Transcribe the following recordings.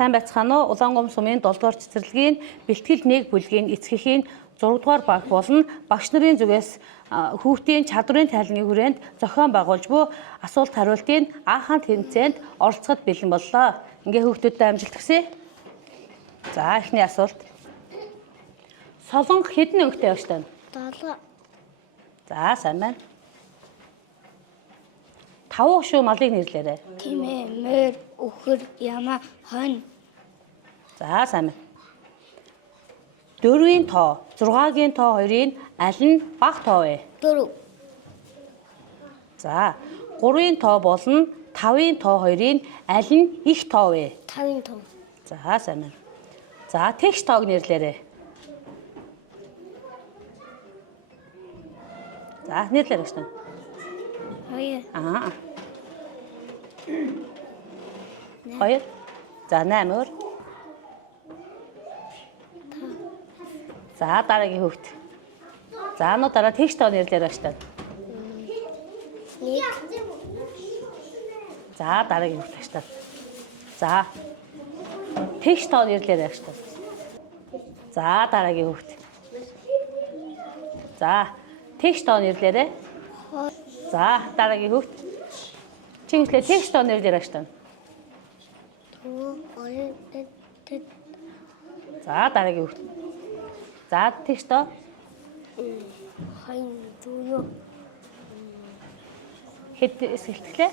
Сайн байцгаана уу? Улаангом сумын 7 дугаар цэцэрлэгийн бэлтгэл 1 бүлгийн эцгийн 6 дугаар баг болон багш нарын зүгээс хүүхдийн чадварын тайлбарны хүрээнд зохион байгуулж буй асуулт хариултын анхаан тэмцээнд оролцоход бэлэн боллоо. Ингээ хүүхдүүдтэй амжилт хүсье. За эхний асуулт. Солонго хэдэн өнгөтэй багш тань? 7. За сайн байна. 5 шүү малыг нэрлээрэй. Тэмээ, мөр, өхөр, ямаа, хонь. За сайн байна. 4-ийн тоо, 6-гийн тоо хоёрын аль нь бага тоо вэ? 4. За 3-ийн тоо болон 5-ийн тоо хоёрын аль нь их тоо вэ? 5-ын тоо. За сайн байна. За тэгш тоог нэрлээрэй. За нэрлээрэй гэж байна. 2. 2. За 8 өөр. За дараагийн хүүхд. За нуу дараа тэгш тоо нэрлээрэй гэж байна. 1. За дараагийн хүүхд гэж байна. За тэгш тоо нэрлээрэй гэж байна. За дараагийн хүүхд. За тэгш тоо нэрлээрэй. За дараагийн хүүхд. Чингэлээ тэгш тоо нэрлээрэй гэж байна. За дараагийн хүүхд. За тэгш тоо. Хонь, зүүё. Хэд эсгэлтгэлээ?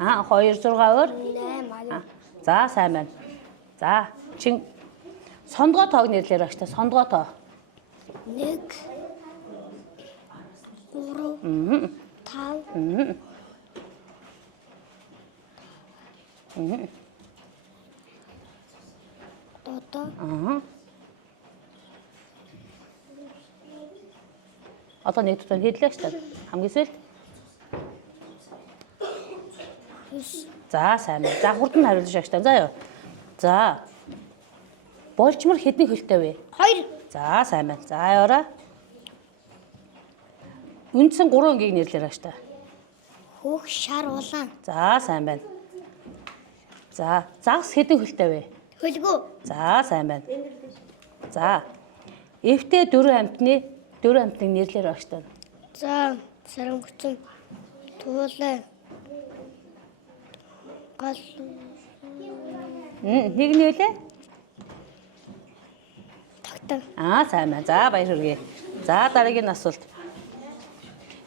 6. 2 6 өөр. 8. За сайн байна. За чин сондгоо тоог нэрлээрэй гэж байна. Сондгоо тоо. 1. 3. 5. Дото. Одоо нэг тутан хэллээ шүү дээ. Хамгийн сүүлд. 9. За сайн байна. За хурдан хариулж шагч та. За юу. За. Болчмор хэдэн хөлтэй вэ? 2. За сайн байна. За яваарай. Үндсэн 3 өнгийг нэрлээрэй шагч та. Хүүх, шар, улаан. За сайн байна. За загас хэдэн хөлтэй вэ? Хөлгөө. За сайн байна. За. Эвтэй 4 амтны 4 амтныг нэрлээрэй шагч та. За, сарангуцэн. Туулай. Гал. Нэг нь юу лээ? Тагтан. Сайн байна. За баяр хүргэе. За дараагийн асуулт.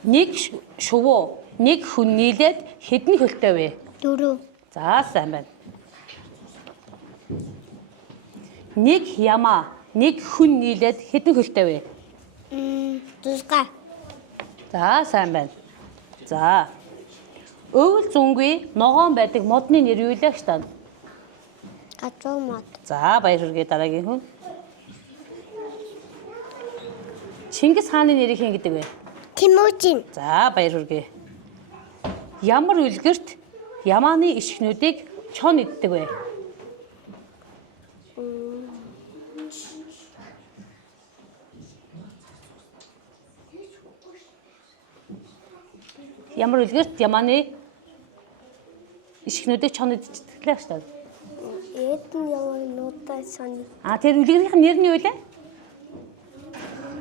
Нэг шувуу, нэг хүн нийлээд хэдэн хөлтэй вэ? 4. За сайн байна. Нэг ямаа, нэг хүн нийлээд хэдэн хөлтэй вэ? 6. За сайн байна. За. Өвөл зүнгүй ногоон байдаг модны нэр юу лээ гэж тань? Гажуу мод. За баяр хүргэе дараагийн хүн. Чингис хааны нэрийг хэн гэдэг вэ? Тиможин. За баяр хүргэе. Ямар үлгэрт ямааны ишгнүүдийг чон иддэг вэ? Ямар үлгэрт ямааны ишгнүүдийг чон иддэг лээ шүү дээ. Эдэн яваа нуудаа сони. Тэр үлгэрийн нэр нь юу вэ?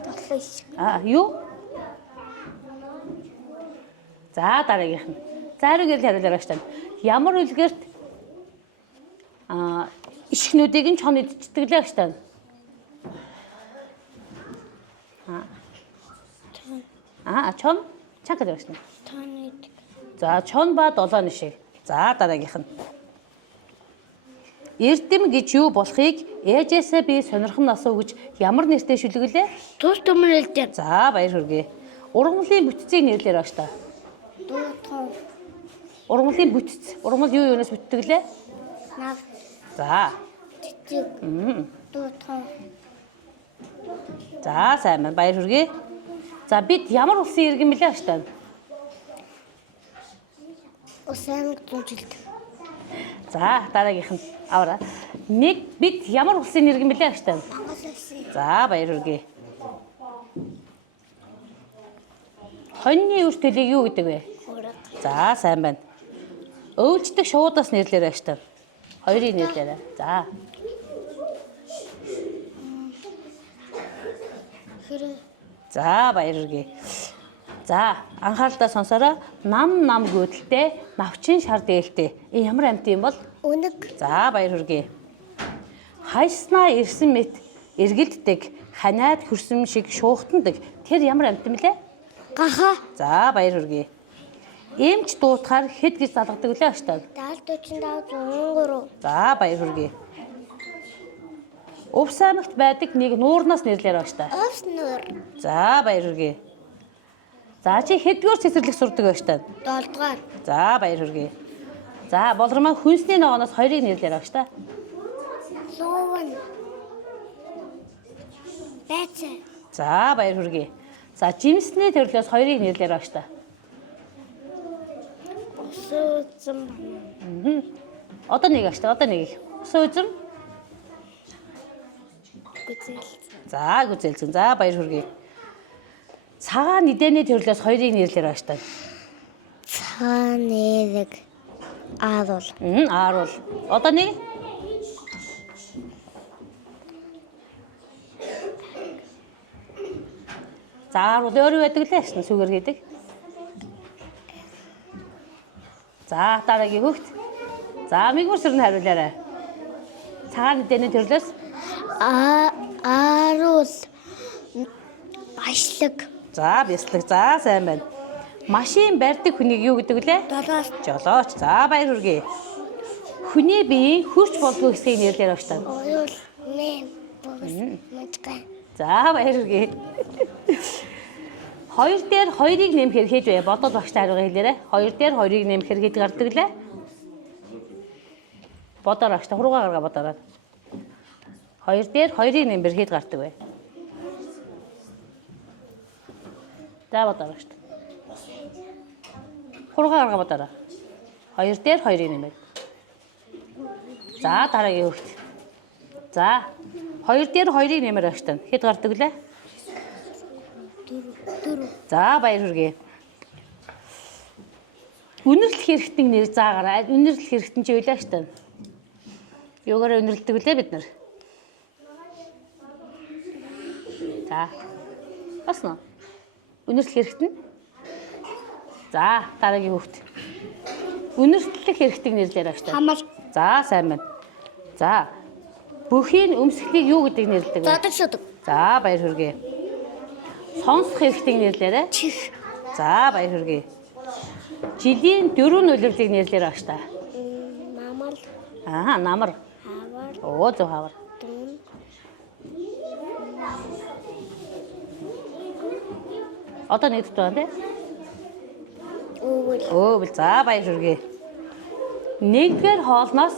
Тоглош. Юу? За дараагийнх нь. За хариу гэрэл хариулаарай шүү дээ. Ямар үлгэрт ишгнүүдийг нь чон иддэг лээ шүү дээ. Чон чанга дээр шүү дээ. Танид. За чон ба долооны шиг. За дараагийнх нь. Эрдэм гэж юу болохыг ээжээсээ би сонирхон асуу гэж ямар нэртэй шүлгэлээ? Тус төмөрөлдөө. За баяр хүргэе. Ургамлын бүтцийг нэрлээрэй багш та. Дуу. Ургамлын бүтц. Ургамал юу юунаас бүтдэг лээ? Нав. За. Цэцэг. Дуу. За сайн байна. Баяр хүргэе. За бид ямар улсын иргэн мэлээ багш та? Усан зүжилт. За дараагийнх нь аваарай. Бид ямар улсын иргэн мэлээ багш та? За баяр хүргэе. Хоньны үр төлөгийг юу гэдэг вэ? За сайн байна. Өвлждэг шуудаас нэрлээрэй штэ. Хоёрыг нэрлээрэй. За. Хэрэг. За баяр хүргэе. За анхааралтай сонсороо нам гүйдэлтэй навчин шар дээлтэй. Ямар амьт юм бол? Үнэг. За баяр хүргэе. Хайснаа ирсэн мэт эргэлддэг, ханиад хөрсөн шиг шуухтандаг. Тэр ямар амьт юм лээ? Гаха. За баяр хүргэе. Эмч дуутахаар хэд гэж залгадаг үлээ аштаа. 70 45 103. За баяр хүргэе. Увс аймагт байдаг нэг нуурнаас нэрлээр аштаа. Овс нуур. За баяр хүргэе. За чи хэдгээр цэцэрлэг сурдаг аштаа. 7 дугаар. За баяр хүргэе. За болормоо хүнсний ногооноос хоёрыг нэрлээр аштаа. Луун. Бэцэ. За баяр хүргэе. За жимсний төрлөөс хоёрыг нэрлээр аштаа. Сүүзм. Одоо нэг аштаа. Одоо нэг. Сүүзм. Гүзэл. За гүзэлцэн. За баяр хүргэе. Цагаан нэдэний төрлөөс хоёрыг нэрлээр аштаа. Цагаан нэрэг. Ааруул. Ааруул. Одоо нэг. За ааруул өөрөө байдаг лээ шин сүгэр гэдэг. За дараагийн хөвгт. За мигүрсэр нь хариулаарай. Цагаан нэдэний төрлөөс Ааруул. Башлаг. за бяцлаг. За сайн байна. Машин барьдаг хүнийг юу гэдэг вүлээ? Долоос. Жолооч. За баяр хүргэе. Хүний биеийн хурц болгүй хэсгийг нэрлээр авчтаа. Оюул. Нэм. Богс. Мачка. За баяр хүргэе. Хоёр дээр хоёрыг нэмэхээр хийж бай. Бодол багштай хариугаа хэлээрэй. Хоёр дээр хоёрыг нэмэхээр хэд гардаг лээ? Бодоор багштай хуруугаа гаргаа бодороо. Хоёр дээр хоёрыг нэмэхээр хэд гардаг вэ? За бодоор багштай. Хуруугаа гаргаа бодороо. Хоёр дээр хоёрыг нэмээд. За дараагийн хөвгт. За хоёр дээр хоёрыг нэмэр багштай. Хэд гардаг лээ? 4. За баяр хүргэе. Үнэрлэх хэрэгтний нэр заагаарай. Үнэрлэх хэрэгтэн чи үлээ штэ. Юугаараа үнэрлэдэг үлээ бид нар. За. Басна. Үнэрлэх хэрэгтэн. За дараагийн хөвгт. Үнэрлэх хэрэгтний нэрлээр авч та. Хамар. За сайн байна. За. Бүхийн өмсгөлийг юу гэдэг нэрлэдэг вэ? Задаг шудаг. За баяр хүргэе. Сонсох хэрэгтийг нэрлээрэй. Чих. За баяр хүргэе. Жилийн дөрвөн үлрэлийг нэрлээрэй багш та. Намал. Намар. Хавар. Оо зөв хавар. Дун. Одоо нэг дутуу байна те. Өвөл. За баяр хүргэе. Нэгдүгээр хоолноос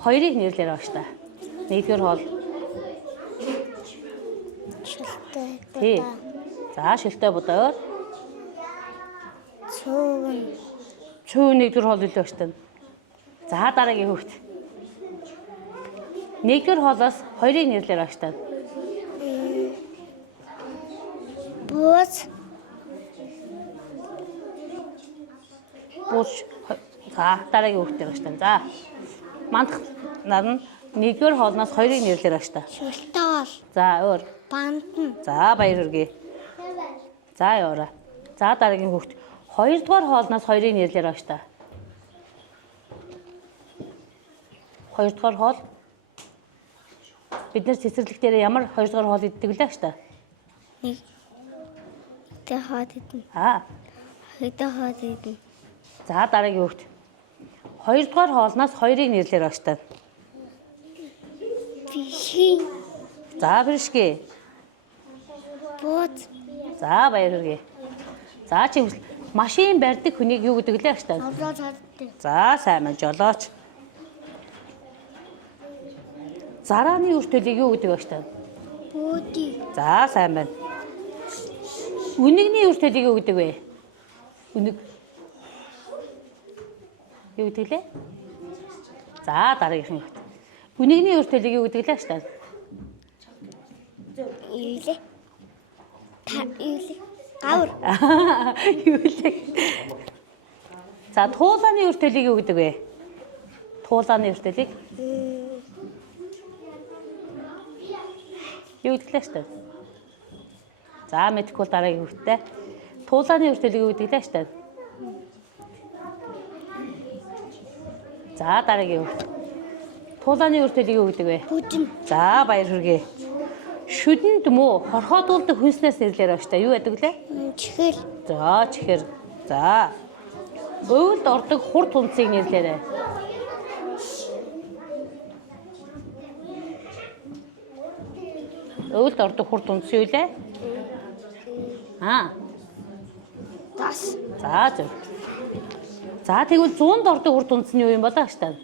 хоёрыг нэрлээрэй багш та. Нэгдүгээр хоол. Шилтэй. Тий. За шилтэй бодоор. Цөөн. Чөө нэгдүгээр хоол үлээ багш та. За дараагийн хөвгт. Нэгдүгээр хоолоос хоёрыг нэрлээрэй багш та. Бууз. Бууж. За дараагийн хөвгт багш та. За. Мандах нар нь нэгдүгээр хоолноос хоёрыг нэрлээрэй багш та. Шилтэй бол. За өөр. Бантан. За баяр хүргэе. За яваарай. За дараагийн хөвгт. Хоёрдугаар хоолноос хоёрыг нэрлээрэй багш та. Хоёрдугаар хоол. Бид нар цэцэрлэг дээр ямар хоёрдугаар хоол иддэг вэ багш та? Нэг. Тэ хаад идэн. Хэдэ хаад идэн. За дараагийн хөвгт. Хоёрдугаар хоолноос хоёрыг нэрлээрэй багш та. Биши. За бэршгэ. Бууз. За баяр хүргэе. За чи машин барьдаг хүнийг юу гэдэг лээ багш та? Авлаа цаадтай. За сайн байна жолооч. Зарааны үр төлөгийг юу гэдэг багш та? Бууди. За сайн байна. Үнэгний үр төлөгийг юу гэдэг вэ? Үнэг. Юу гэдэг лээ? За дараагийнх нь. Үнэгний үр төлөгийг юу гэдэг лээ багш та? Илэ. Илэ. Гавар. Юу лээ? За туулааны үр төлөгийг юу гэдэг вэ? Туулааны ертөлийг юу гэдэг лээ штэ. За мэдэхгүй бол дараагийн хүүхдтэй. Туулааны ертөлийг юу гэдэг лээ штэ. За дараагийн хүүхд. Туулааны ертөлийг юу гэдэг вэ? Хүчин. За баяр хүргэе. Шүдэнд муу хорхоодуулдаг хүнснээс нэрлээр байна штэ. Юу гэдэг лээ? Чихэл. За чихэр. За. Өвөлд ордог хурд хүнсийг нэрлээрэй. Өвөлд ордог хурд хүнс юу лээ? Тас. За зөв. За тэгвэл 100-д ордог хурд хүнс нь юу юм болоо штэ?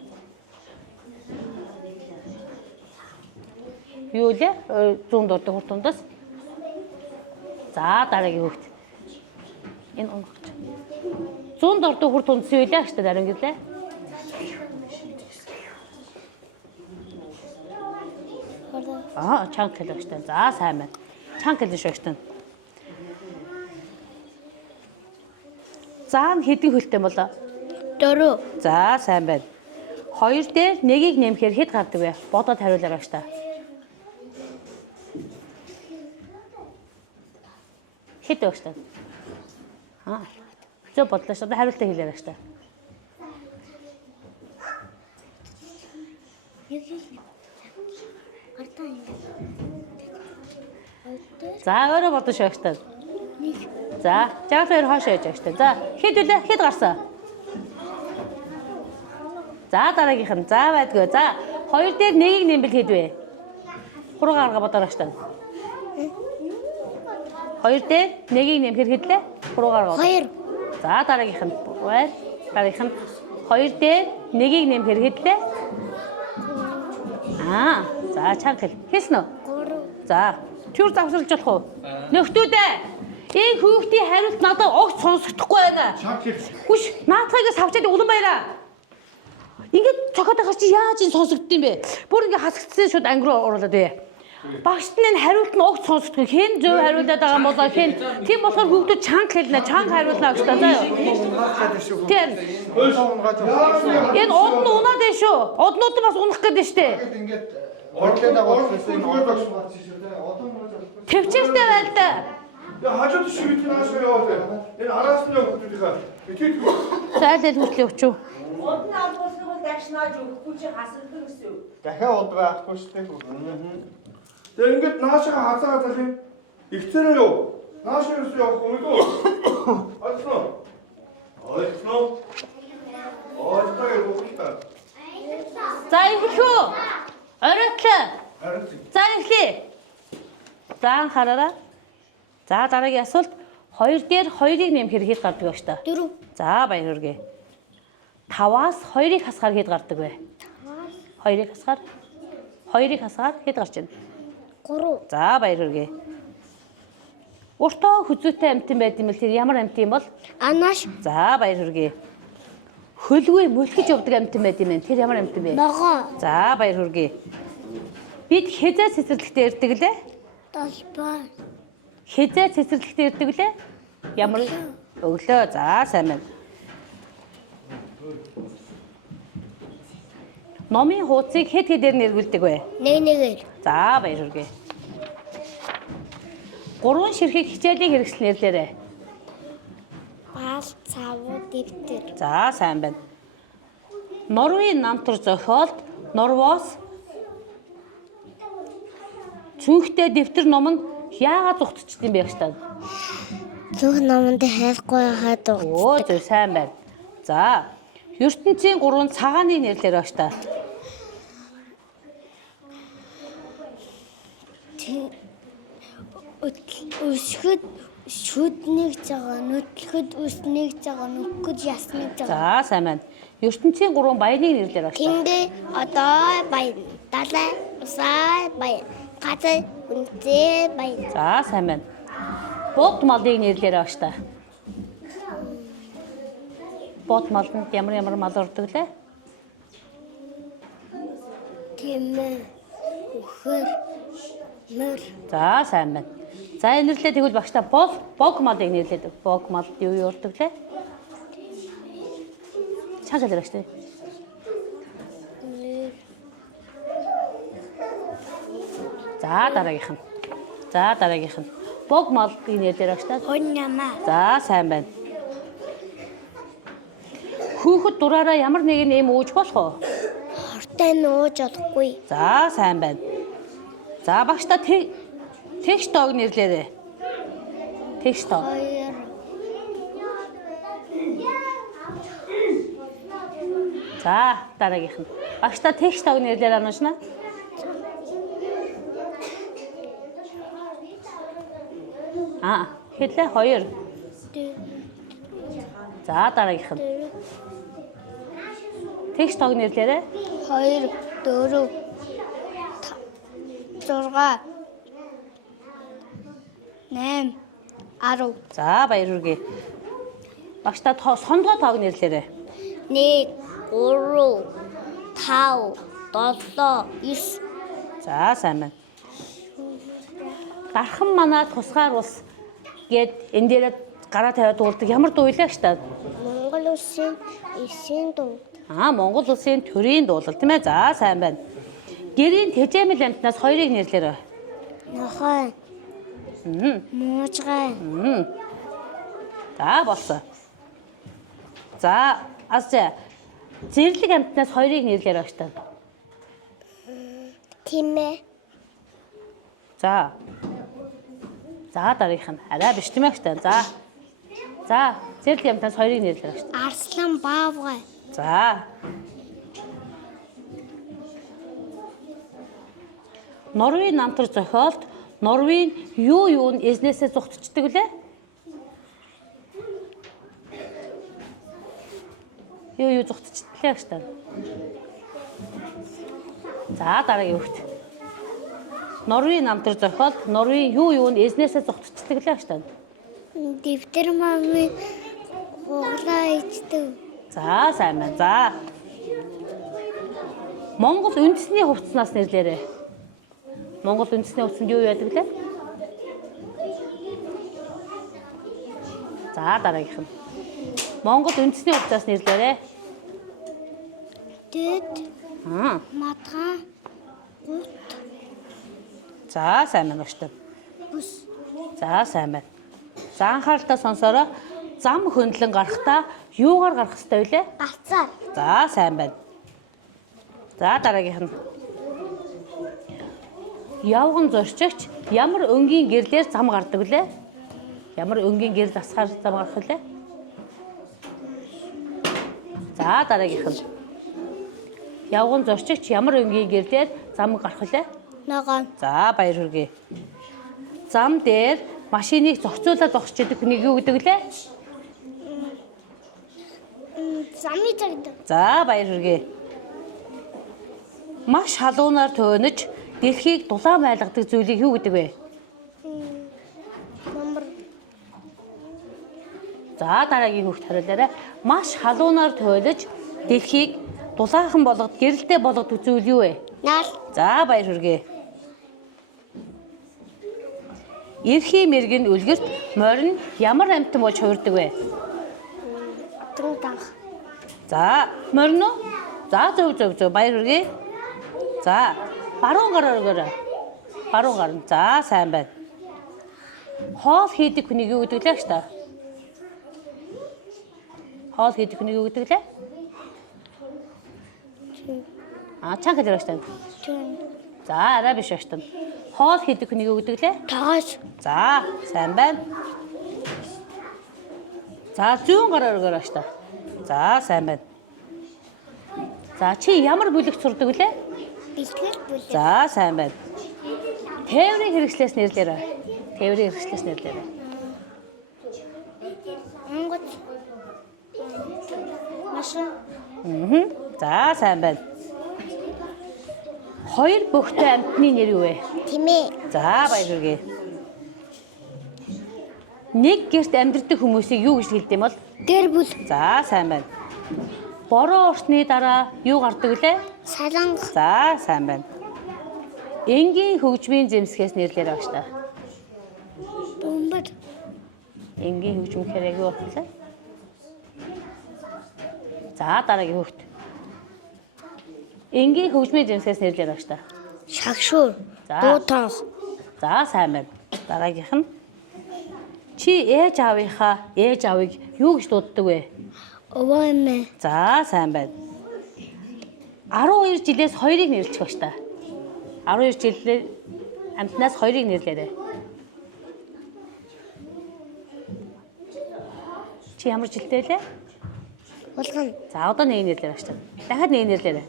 Юу лээ? 100-д ордог хурд хүнс. За дараагийн хүүхд. Энэ онгорч. 100-д ордог хурд хүнс юу лээ штэ дараа гэлээ? Чанга хэлэх штэ. За сайн байна. Чанга хэлэх шүү штэ. За хэдэн хөлтэй болоо? 4. За сайн байна. 2 дээр 1-ийг нэмэхээр хэд гардаг вэ? Бодоод хариулаарай штэ. Хэд вэ штэ? Зөв бодлоо штэ. Хариултаа хэлээрэй штэ. За өөрөө бодож шүү штэ. За, жаал хоёр хоошоо яж штэ. За, хэд үлээ? Хэд гарсан? За, дараагийнх нь. За байдгүй. За, 2 дээр 1-ийг нэмбэл хэд вэ? 3 гарга бодороо штэ. 2 дээр 1-ийг нэмэхээр хэд лээ? 3 гарга. 2. За, дараагийнх нь. Бай. Дараагийнх нь 2 дээр 1-ийг нэмэхээр хэд лээ? За, чанга хэл. Хэлсэн үү? 3. За, түр завсарлаж болох уу? Нөхдүүдээ. Энэ хүүхдийн хариулт надад огт сонсогдохгүй байна. Хүш, наатахыг савчаад улан баяраа. Ингээд цохоод байгаа чи яаж энэ сонсогддсон бэ? Бүр ингээд хасагдсан шууд анги руу оруулаад бай. Багшд нь энэ хариулт нь огт сонсогдохгүй. Хэн зөв хариулаад байгаа юм болоо хэн. Тийм болохоор хүүхдүүд чанга хэлнэ, чанга хариулнаа гэж та заа юу? Тийм. Энэ од нь унаад байна шүү. Однууд нь бас унах гэдэг штэ. Ингээд орлын дагуулсан энэ Төвчээртэй байл да. хажууд шиг бид нааш яваад байна. Энэ араас нь хүүхдүүдийнхээ итгэж Зайлэл хүртэл өчөө. Одны амбуулсныг бол дагшнааж өгөхгүй чи хасагдсан гэсэн үү? дахиад од байхгүй шүү дээ. Тэгээ ингээд наашаа хазаагаад байх юм. Игцээрээ юу? Наашаа юу явах юм уу? Ойлгосноо? Ойлгосноо? Ойлгоо явуултаа. За ихлүү. Оройтлоо. За ихлээ. За анхаараарай. За дараагийн асуулт 2 дээр 2-ыг нэмэхээр хэд гардаг вэ штэ? 4. За баяр хүргэе. 5-аас 2-ыг хасгаар хэд гардаг вэ? 2-ыг хасгаар. 2-ыг хасгаар хэд гарч байна? 3. За баяр хүргэе. Уртоо хүзүүтэй амьтан байд юм л тэр ямар амьтан юм бол? Анаш. За баяр хүргэе. Хөлгүй мөлхөж явдаг амьтан байд юм байна. Тэр ямар амьтан бэ? Ногоо. За баяр хүргэе. Бид хязээ цэцэрлэгтээ ирдэг лээ? Толбой. Хязээ цэцэрлэгтээ ирдэг лээ? Ямар өглөө. За сайн байна. Номын хуудсыг хэд хэдээр нэрвэлдэг вэ? 1-1-ээр. За баяр хүргэе. 3 ширхэг хичээлийн хэрэгсэл нэрлээрэй. Баал, цавуу, дэвтэр. За сайн байна. Норвын намтар зохиолд Норвоос цүнхтэй дэвтэр ном нь яагаад зугтчихдээ юм бэ гэж тань? Зүг номонд хайхгүй хаад уу. Оо зөв сайн байна. За ертөнцийн 3 цагааны нэрлэлээр байна та. Өсгөд шүднийг жагаа, нүтлэхэд үснийг жагаа, нүггэд ясныг жагаа. За сайн байна. ертөнцийн 3 баяны нэрлэлээр байна. Киндэ одоо баян, далай, усай баян, газар үнцээ баян. За сайн байна. Бод малыг нэрлэлээр байна та. Бод малд ямар мал ордог лээ? Тэмээ, үхэр, мөр. За сайн байна. За энэ нэрлэлээ тэгвэл багш та бог малыг нэрлэдэг. Бог малд юу ордог лээ? Чангалж байна шүү дээ. За дараагийнх нь. За дараагийнх нь. Бог малын нэрээр багш та. Хүн ямаа. За сайн байна. Хүүхэд дураараа ямар нэгэн юм ууж болох уу? Хортой нууж болохгүй. За сайн байна. За багш та тэгш тоог нэрлээрэй. Тэгш тоог. 2 За дараагийнх нь. Багш та тэгш тоог нэрлээрэй ануушна. Хэлээ 2. За дараагийнх нь. Тэгш тоог нэрлээрэй. 2 4 6 8 10 За баяр хүргэе. Багш та сондгоо тоог нэрлээрэй. 1 3 5 7 9 За сайн байна. Дархан манаа тусгаар ус гээд энэ дээрээ гараа тавиад дуулдаг ямар дуу вэ гэж та? Монгол улсын эсийн дуу. Монгол улсын төрийн дуулал тийм ээ. За сайн байна. Гэрийн тэжээмэл амтнаас хоёрыг нэрлээрэй. Нохой. Муужгай. За болсон. За асаа зэрлэг амтнаас хоёрыг нэрлээрэй багш та. Тимээ. За. За дараагийнх нь арай биш тийм ээ багш та. За. За зэрлэг амтнаас хоёрыг нэрлээрэй багш та. Арслан баавгай. За. Норвегийн намтар зохиолд Норвегийн юу нь эзнээсээ зугтчдаг лээ? Юу зугтчихдээ гэж тань. За дараагийн хөвгт. Норвегийн намтар зохиолд Норвегийн юу нь эзнээсээ зугтчдаг лээ гэж тань. Дэвтэр мамын углаа ичдэг. За сайн байна. За. Монгол үндэсний хувцснаас нэрлээрэй. Монгол үндэсний хувцсанд юу яадаг лээ? За дараагийнх нь. Монгол үндэсний хувцсаас нэрлээрэй. Дэд. Матхан. Гут. За сайн байна багш та. Бүс. За сайн байна. За анхааралтай сонсороо. Зам хөндлөн гарахдаа юугаар гарах ёстой вэ? Галцаар. За сайн байна. За дараагийнх нь. Явган зорчигч ямар өнгийн гэрлээр зам гардаг вүлээ? Ямар өнгийн гэрэл асгаар зам гарах вүлээ? За дараагийнх нь. Явган зорчигч ямар өнгийн гэрлээр зам гарах вүлээ? Ногоон. За баяр хүргэе. Зам дээр машиныг зохицуулаад зогсож идэг хүнийг юу гэдэг вүлээ? Замын загдаг. За баяр хүргэе. Маш халуунаар төөнөж дэлхийг дулаан байлгадаг зүйлийг юу гэдэг вэ? Номер. За дараагийн хөвгт хариулаарай. Маш халуунаар төөнөж дэлхийг дулаахан болгоод гэрэлтэй болгодог зүйл юу вэ? Наал. За баяр хүргэе. Эрхийн мэргэн үлгэрт морин ямар амьтан болж хувирдаг вэ? Тунтанх. За морин уу? За зөв баяр хүргэе. За баруун гараар өгөөрэй. Баруун гар. За сайн байна. Хоол хийдэг хүнийг юу гэдэг лээ гэж та? Хоол хийдэг хүнийг юу гэдэг лээ? Чанга дээр багш та. За арай биш багш та. Хоол хийдэг хүнийг юу гэдэг лээ? Тоож. За сайн байна. За зүүн гараар өгөөрэй багш та. За сайн байна. За чи ямар бүлэгт сурдаг вүлээ? Бэлтгэл бүлэг. За сайн байна. Тээврийн хэрэгслээс нэрлээрэй. Тээврийн хэрэгслээс нэрлээрэй. Онгоц. Машин. За сайн байна. Хоёр бөхтэй амьтны нэр юу вэ? Тимээ. За баяр хүргэе. Нэг гэрт амьдардаг хүмүүсийг юу гэж хэлдэг юм бол? Гэр бүл. За сайн байна. Бороо орсны дараа юу гардаг вүлээ? Саланг. За сайн байна. Энгийн хөгжмийн зэмсгээс нэрлээрэй багш та. Бөмбөр. Энгийн хөгжим гэхээр юу болчихлоо? За дараагийн хөвгт. Энгийн хөгжмийн зэмсгээс нэрлээрэй багш та. Шагшуур. За. Дуутанх. За сайн байна. Дараагийнх нь. Чи ээж аавыг юу гэж дууддаг вэ? Өвөө эмээ. За сайн байна. 12 жилээс 2-ыг нэрлэж багш та. 12 жилээр амтнаас 2-ыг нэрлээрэй. Чи ямар жилтэй лээ? Булган. За одоо нэг нэрлээ багш та. Дахиад нэг нэрлээрэй.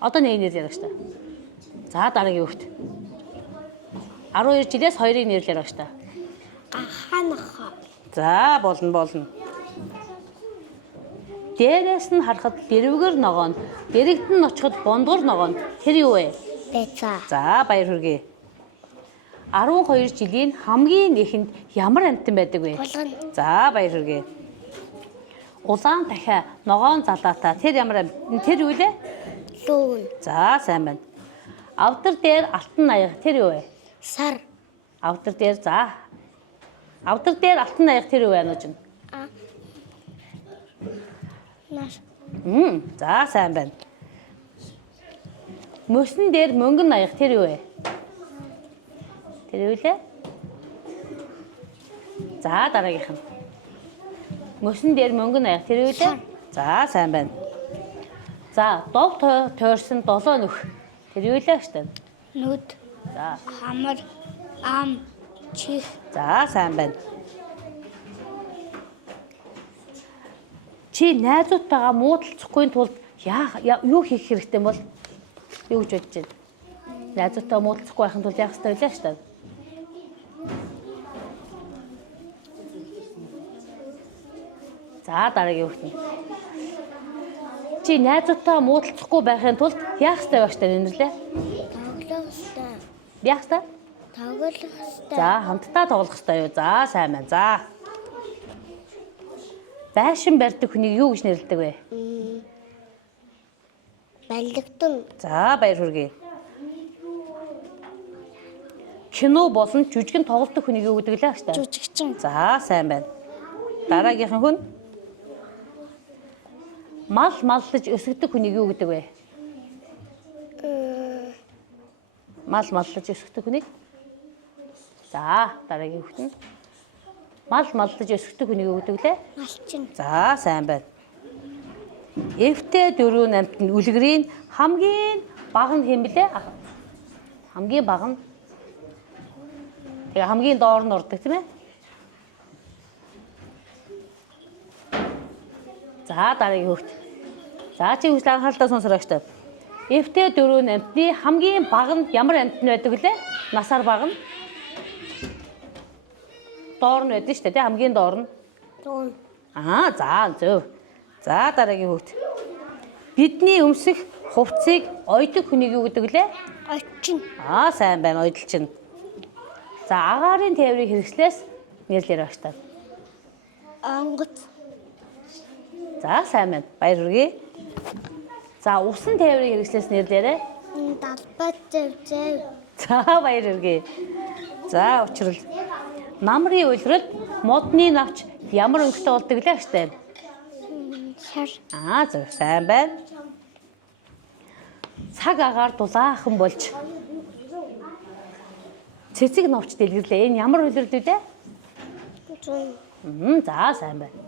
Одоо нэг нэрлээ багш та. За дараагийн хүүхэд. 12 жилээс 2-ыг нэрлээ багш та. Гаханаха. За болно. Дээрээс нь харахад дэрвгэр ногоон, дэрэгд нь очиход бондгор ногоон. Тэр юу вэ? Бэца. За баяр хүргэе. 12 жилийн хамгийн нэхэнд ямар амьтан байдаг вэ? Булган. За баяр хүргэе. Улаан дахиа ногоон залаатаа тэр ямар амьтан? Тэр юу лээ? Лүүн. За сайн байна. Авдар дээр алтан аяга тэр юу вэ? Сар. Авдар дээр алтан аяга тэр юу вэ анууч? Наш. За сайн байна. Мөсөн дээр мөнгөн аяга тэр юу вэ? Тэр юу лээ? За дараагийнх нь. Мөсөн дээр мөнгөн аяга тэр юу лээ? За сайн байна. За дов тойрсон 7 нөх. Тэр юу лээ штэ? Нүд. За. Хамар. Ам. Чих. За сайн байна. Чи найзуудтайгаа муудалцахгүй тулд юу хийх хэрэгтэй бол юу гэж бодож байна? Найзуудтайгаа муудалцахгүй байхын тулд яах ёстой вэ штэ? За дараагийн хүүхэд. Чи найзуудтайгаа муудалцахгүй байхын тулд яах ёстой вэ штэ нэмэрлээ? Тоглох ёстой. Яах ёстой? Тоглох ёстой. За хамтдаа тоглох ёстой юу? За сайн байна. За. Байшин барьдаг хүнийг юу гэж нэрлэдэг вэ? Балигтан. За баяр хүргэе. Кино болон жүжигэн тоглодог хүнийг юу гэдэг лээ штэ? Жүжигчин. За сайн байна. Дараагийнхан хүн. Мал маллаж өсгдөг хүнийг юу гэдэг вэ? Мал маллаж өсгдөг хүнийг. За дараагийн хүн. Мал маллаж өсгдөг хүнийг юу гэдэг лээ? Малчин. За сайн байна. Эвтэй 4 амтнд үлгэрийн хамгийн бага нь хэм блэ? Хамгийн бага нь. Тэгээ хамгийн доор нь ордог тийм ээ? За дараагийн хүүхэд. За чи хүсэл анхааралтай сонсороо штэ. Эвтэй 4 амтны хамгийн бага нь ямар амтны байдаг вүлээ? Насаар бага нь. Доор нь байдаг штэ тий хамгийн доор нь. Дуун. За зөв. За дараагийн хүүхэд. Бидний өмсөх хувцсыг ойдог хүнийг юу гэдэг лээ? Очин. Сайн байна ойдолчин. За агаарын тээврийг хэрэгслээс нэрлэрэй багш та. Онгоц. За сайн байна. Баяр хүргэе. За усан тээврийг хэрэгслээс нэрлэрэй. Далбай зэв. За баяр хүргэе. За учрал. Намрын уйлралд модны навч ямар өнгөтэй болдог лээ штэ? Шар. Зөв сайн байна. Цаг агаар дулаахан болж цэцэг новч дэлгэрлээ. Энэ ямар уйлрал вэ? Зун. За сайн байна.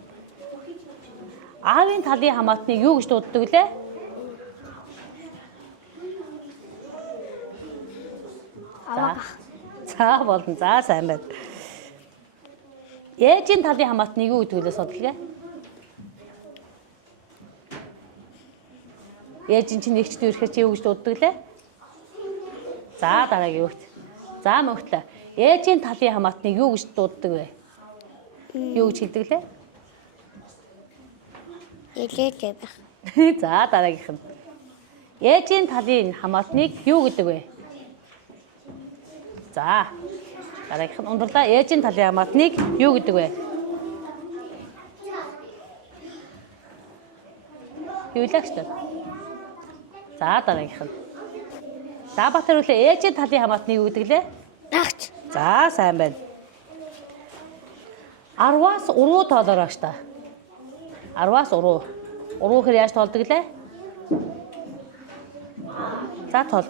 Аавын талын хамаатныг юу гэж дууддаг лээ? За болно. За сайн байна. Ээжийн талын хамаатныг юу гэдэг лээ судалгаа? Ээж чинь нэгчд ирэхээр чи юу гэж дууддаг лээ? За дараагийн хүүхэд. За мөнхлөө. Ээжийн талын хамаатныг юу гэж дууддаг вэ? Юу гэж хэлдэг лээ? Илээлээ байх. За дараагийнх нь. Ээжийн талын хамаатныг юу гэдэг вэ? За дараагийнх нь ундралаа. Ээжийн талын хамаатныг юу гэдэг вэ? Юу лагч та? За дараагийнх нь. За Батар үлээ ээжийн талын хамаатныг юу гэдэг лээ? Багц. За сайн байна. 10-аас уруу тоолоор багш та. 10-аас уруу. Уруу хэр яаж тоолдог лээ? За тоол.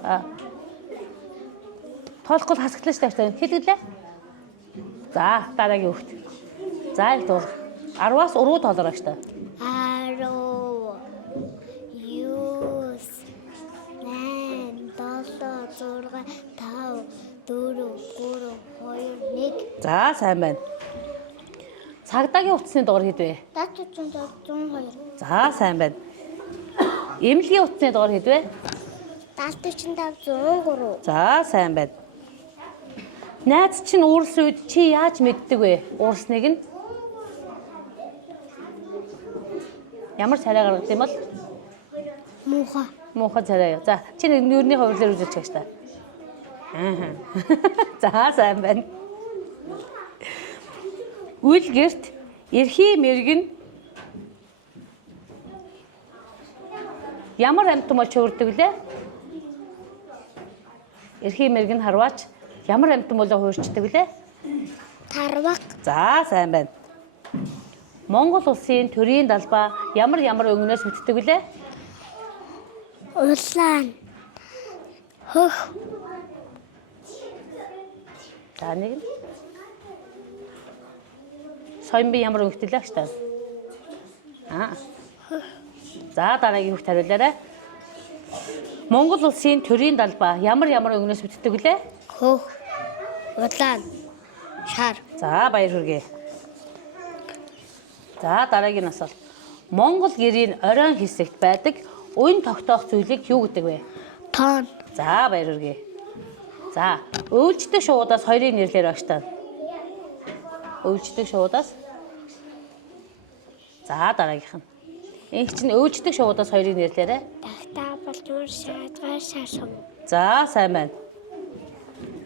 Тоолохгүй хасагдлаа шүү дээ. Хэлгэлээ. За дараагийн хүүхд. За их тоол. 10-аас өрөө тоолороо шүү дээ. 10 9 8 7 6 5 4 3 2 1. За сайн байна. Цагдаагийн утасны дугаар хэд вэ? 102. За сайн байна. Эмнэлгийн утасны дугаар хэд вэ? 103. За сайн байна. Найз чинь уурсан үед чи яаж мэддэг вэ? Уурсныг нь ямар царай гаргад юм бол? Муухай. Муухай царай. За чи нэг нүүрний хувирлаар үзүүлж чагш та. Аа. За сайн байна. Үйл гэрт эрхий мэргэн ямар амьтан бол чөвөрдөг лээ? Эрхий мэргэн харваач ямар амьтан болоо хуурчдаг лээ? Тарваг. За сайн байна. Монгол улсын төрийн далбаа ямар өнгөнөөс бүтдэг лээ? Улаан. Хөх. За нэг нь. Соён би ямар өнгөтэй лээ гэж таа. За дараагийн хүүхд хариулаарай. Монгол улсын төрийн далбаа ямар өнгөнөөс бүтдэг лээ? Хөх. Улаан. Шар. За баяр хүргэе. За дараагийн асуулт. Монгол гэрийн оройн хэсэгт байдаг уян тогтоох зүйлийг юу гэдэг вэ? Тоон. За баяр хүргэе. За өвлждөг шуудаас хоёрын нэрлэлээр багш таа. Өвлждөг шуудаас. За дараагийнх нь. Инх чинь өвлждөг шуудаас хоёрын нэрлэлээрээ. Тагтаа болдмор шаардгаар шашин. За сайн байна.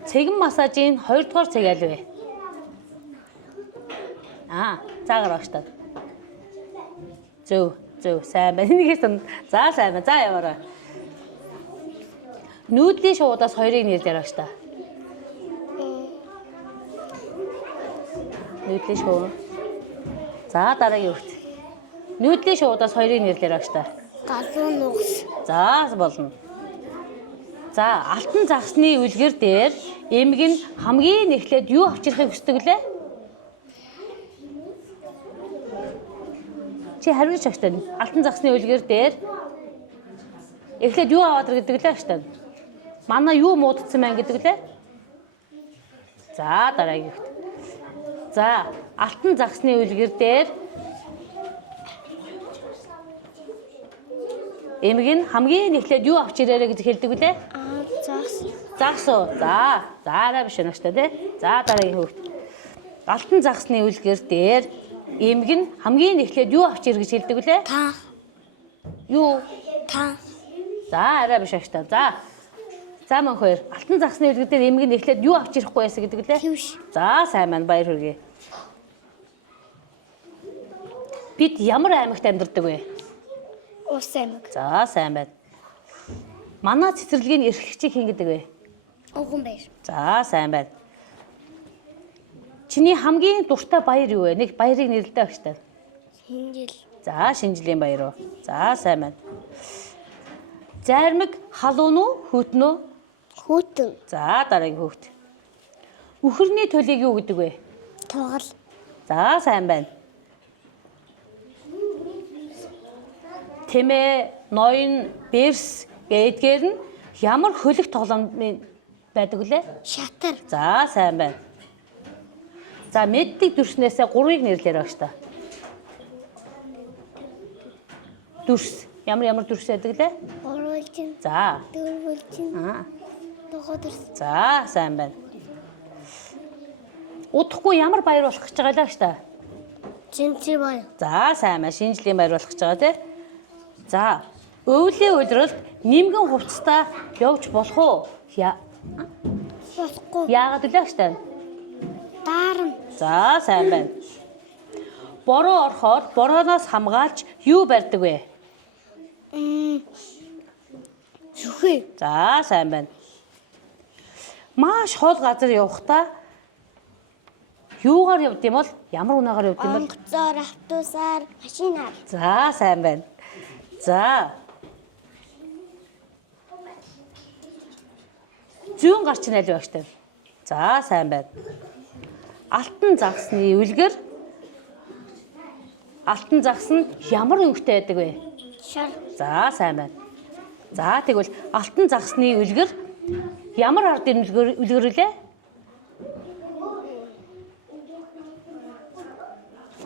Цэгэн массажийн 2 дугаар цэг аль вэ? Заагаар багш таа. Зөв сайн байна. Нэгээс за сайн байна. За яваарай. Нүүдлийн шуудаас хоёрыг нэрлэлээр багш таа. Нүүдлийн шууд. За дараагийн хүүхд. Нүүдлийн шуудаас хоёрыг нэрлэлээр багш таа. Галуун нугас. За болно. За алтан загсны үлгэр дээр эмэг нь хамгийн эхлээд юу авчрахыг хүсдэг лээ? Чи хариулж агш тань. Алтан загсны үлгэр дээр эхлээд юу аваад ир гэдэг лээ агш тань. Манай юу муудсан байна гэдэг лээ? За дараагийн хүүхд. За алтан загсны үлгэр дээр эмэг нь хамгийн эхлээд юу авч ирээрэй гэж хэлдэг үлээ? Загс. Загс уу. За арай биш нэгтэй тий. За дараагийн хүүхд. Алтан загсны үлгэр дээр эмэг нь хамгийн эхлээд юу авч ир гэж хэлдэг үлээ? Та. Юу? Та. За арай биш нэгтэй. За мөн хоёр. Алтан загсны үлгэр дээр эмэг нь эхлээд юу авч ирэхгүй байсан гэдэг үлээ? Твш. За сайн байна. Баяр хүргэе. Бид ямар аймагт амьдардаг вэ? Ус аймаг. За сайн байна. Манай цэцэрлэгийн эрхлэгчийг хэн гэдэг вэ? Уган баяр. За сайн байна. Чиний хамгийн дуртай баяр юу вэ? Нэг баярыг нэрлэдэг багш таа. Шинжил. За шинжлэх баяр уу. За сайн байна. Зармиг халуун уу, хүйтэн үү? Хүүтэн. За дараагийн хүүхд. Үхэрний төлөйг юу гэдэг вэ? Тугал. За сайн байна. Тэмээ, ноён, бэрс гэдгээр нь ямар хөлөг тоглоом байдаг вүлээ? Шатар. За сайн байна. За мэддэг дүрснээсээ 3-ыг нэрлэлээр багш та. Дүрс. Ямар дүрс байдаг лээ? Оруулжин. За. Дөрвөлжин. Доходорс. За сайн байна. Удахгүй ямар баяр болох гэж байгаа лээ багш та? Шинжил баяр. За сайн байна. Шинжлэлийн баяр болох гэж байгаа тий. За өвлийн улиралд нэмгэн хувцастаа явж болох уу? Болохгүй. Яагаад вэ багш та? Даарна. За сайн байна. Бороо орохоор борооноос хамгаалж юу барьдаг вэ? Сүхий. За сайн байна. Маш хол газар явахдаа юугаар явд юм бол ямар унаагаар явд юм бол? Онгоцоор, автобусаар, машинаар. За сайн байна. За зүүн гар чинь аль вэ гэж. За сайн байна. Алтан загсны үлгэр алтан загс нь ямар өнгөтэй байдаг вэ? Шар. За сайн байна. За тэгвэл алтан загсны үлгэр ямар ардын үлгэр вэ?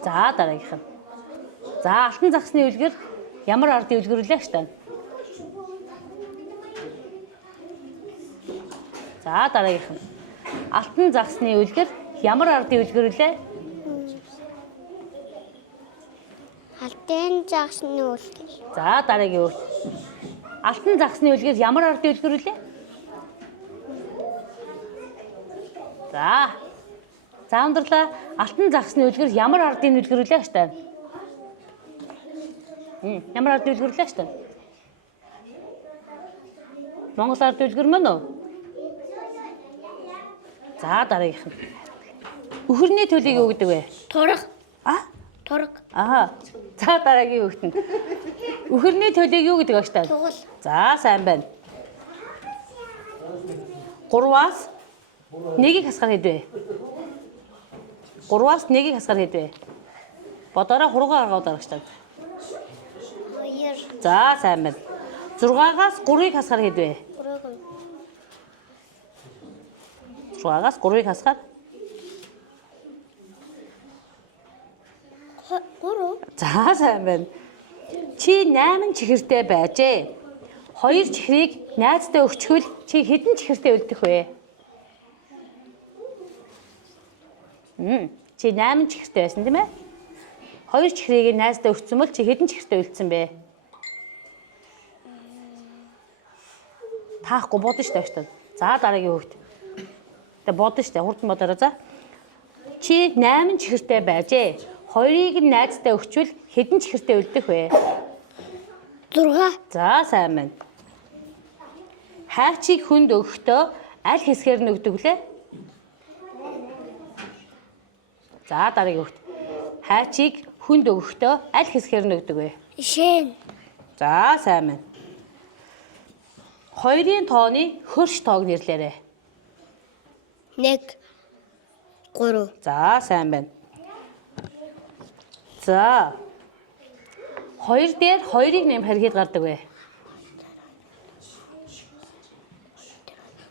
За дараагийнх нь. За алтан загсны үлгэр ямар ардын үлгэр вэ гэж. За дараагийнх нь. Алтан загсны үлгэр ямар ардын үлгэр вэ? Алтан загсны үлгэр. За дараагийн үг. Алтан загсны үлгэр ямар ардын үлгэр вэ? За. За ундралаа. Алтан загсны үлгэр ямар ардын үлгэр вэ гэж тань? Ямар ардын үлгэр вэ гэж тань? Монгол ардын үлгэр мөн үү? За дараагийнх нь. Үхэрний төлөйг юу гэдэг вэ? Турга. А? Турга. Аа. За дараагийн үгт нь. Үхэрний төлөйг юу гэдэг вэ гэж тань? Тугал. За сайн байна. 3-аас 1-ийг хасгаар хэд вэ? 3-аас 1-ийг хасгаар хэд вэ? Бодороо хуруугаа гаргаад дараач таа. 2. За сайн байна. 6-аас 3-ыг хасгаар хэд вэ? 6-аас 3-ыг хасгаар 3. за сайн байна. Чи 8 чихэртэй байжээ. 2 чихрийг найздаа өгчхөл чи хэдэн чихэртэй үлдэх вэ? Чи 8 чихэртэй байсан тийм ээ? 2 чихрийг найздаа өгсөн бол чи хэдэн чихэртэй үлдсэн бэ? Таахгүй бодно шүү дээ. За дараагийн хөвгт. Тэ бодно шүү дээ. Хурдан бодороо за. Чи 8 чихэртэй байжээ. 2-ыг нь найздаа өгчвөл хэдэн чихэртэй үлдэх вэ? 6. За сайн байна. Хайчийг хүнд өгөхдөө аль хэсгээр нь өгдөг лээ? За дараагийн хөвгт. Хайчийг хүнд өгөхдөө аль хэсгээр нь өгдөг вэ? Ишэн. За сайн байна. 2-ын тооны хөрш тоог нэрлээрэй. 1. 3. За сайн байна. За. 2 дээр 2-ыг нэм хэрхэд гардаг вэ?